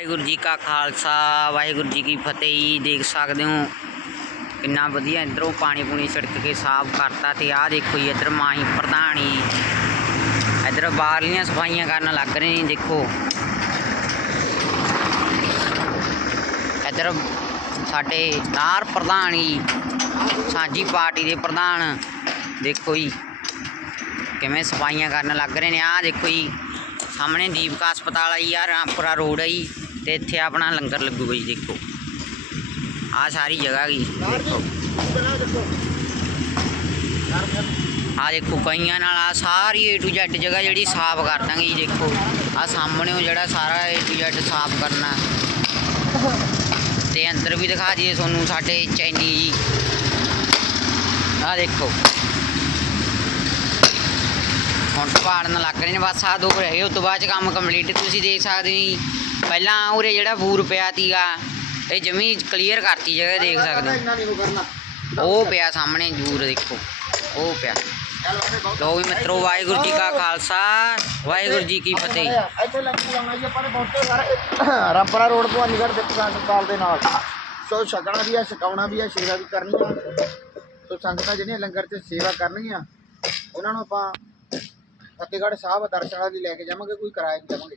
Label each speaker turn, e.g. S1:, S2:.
S1: ਵਾਹਿਗੁਰੂ ਜੀ ਕਾ ਖਾਲਸਾ, ਵਾਹਿਗੁਰੂ ਜੀ ਕੀ ਫਤਿਹ। ਜੀ ਦੇਖ ਸਕਦੇ ਹੋ ਕਿੰਨਾ ਵਧੀਆ ਇਧਰੋਂ ਪਾਣੀ ਪੂਣੀ ਛਿੜਕ ਕੇ ਸਾਫ਼ ਕਰਤਾ ਤੇ ਆਹ ਦੇਖੋ ਜੀ, ਇਧਰ ਮਾਈ ਪ੍ਰਧਾਨੀ। ਇਧਰ ਬਾਹਰਲੀਆਂ ਸਫਾਈਆਂ ਕਰਨ ਲੱਗ ਰਹੇ ਨੇ, ਦੇਖੋ। ਇਧਰ ਸਾਡੇ ਨਾਰ ਪ੍ਰਧਾਨ ਜੀ ਸਾਂਝੀ ਪਾਰਟੀ ਦੇ ਪ੍ਰਧਾਨ, ਦੇਖੋ ਜੀ, ਕਿਵੇਂ ਸਫਾਈਆਂ ਕਰਨ ਲੱਗ ਰਹੇ ਨੇ। ਆਹ ਦੇਖੋ ਜੀ, ਸਾਹਮਣੇ ਦੀਪਕਾ ਹਸਪਤਾਲ ਆਈ ਆ ਰਾਮਪੁਰਾ ਰੋਡ ਆਈ। ਤੇ ਇੱਥੇ ਆਪਣਾ ਲੰਗਰ ਲੱਗੂਗਾ ਜੀ ਦੇਖੋ। ਆ ਸਾਰੀ ਜਗ੍ਹਾ ਗਈ, ਦੇਖੋ। ਆ ਦੇਖੋ ਕਈਆਂ ਨਾਲ ਆ ਸਾਰੀ ਏ ਟੂ ਜ਼ੈਡ ਜਗ੍ਹਾ ਜਿਹੜੀ ਸਾਫ਼ ਕਰ ਦਾਂਗੇ ਜੀ, ਦੇਖੋ। ਆ ਸਾਹਮਣੇ ਉਹ ਜਿਹੜਾ ਸਾਰਾ ਏ ਟੂ ਜ਼ੈਡ ਸਾਫ਼ ਕਰਨਾ। ਤੇ ਅੰਦਰ ਵੀ ਦਿਖਾ ਦਈਏ ਤੁਹਾਨੂੰ ਸਾਡੇ ਚੈਨੀ ਜੀ। ਆ ਦੇਖੋ। ਹੁਣ ਪਾੜਨ ਲੱਗ ਰਹੇ ਨੇ, ਬਸ ਆ ਦੋ ਰਹਿ ਗਏ, ਉਸ ਤੋਂ ਬਾਅਦ ਚ ਕੰਮ ਕੰਪਲੀਟ ਤੁਸੀਂ ਦੇਖ ਸਕਦੇ ਹੋ ਜੀ। ਪਹਿਲਾਂ ਉਰੇ ਜਿਹੜਾ ਬੂਰ ਪਿਆ ਤੀਗਾ ਇਹ ਜਮੀ ਕਲੀਅਰ ਕਰਤੀ ਜਗ੍ਹਾ ਦੇਖ ਸਕਦੇ ਹੋ।
S2: ਇੰਨਾ ਨਹੀਂ ਉਹ ਕਰਨਾ।
S1: ਉਹ ਪਿਆ ਸਾਹਮਣੇ ਬੂਰ ਦੇਖੋ ਉਹ ਪਿਆ। ਲੋ ਵੀ ਮਿੱਤਰੋ ਵਾਹਿਗੁਰੂ ਜੀ ਕਾ ਖਾਲਸਾ ਵਾਹਿਗੁਰੂ ਜੀ ਕੀ ਫਤਿਹ।
S2: ਇੱਥੇ ਲੱਗੀ ਲਾਉਣਾ ਜੀ ਆਪਾਂ ਨੇ ਪਹੁੰਚੇ ਸਾਰੇ। ਰਾਮਪੁਰਾ ਰੋਡ ਤੋਂ ਅਲੀਗੜ੍ਹ ਦੇ ਹਸਪਤਾਲ ਦੇ ਨਾਲ। ਸੋ ਛਕਣਾ ਵੀ ਆ ਛਕਾਉਣਾ ਵੀ ਆ ਸੇਵਾ ਵੀ ਕਰਨੀ ਆ। ਸੋ ਸੰਗਤਾਂ ਜਿਹੜੀਆਂ ਲੰਗਰ 'ਚ ਸੇਵਾ ਕਰਨਗੀਆਂ ਉਹਨਾਂ ਨੂੰ ਆਪਾਂ ਫਤਿਹਗੜ੍ਹ ਸਾਹਿਬ ਦਰਸ਼ਨਾਂ ਲਈ ਲੈ ਕੇ ਜਾਵਾਂਗੇ ਕੋਈ ਕਿਰਾਇਆ ਨਹੀਂ ਦੇਵਾਂਗੇ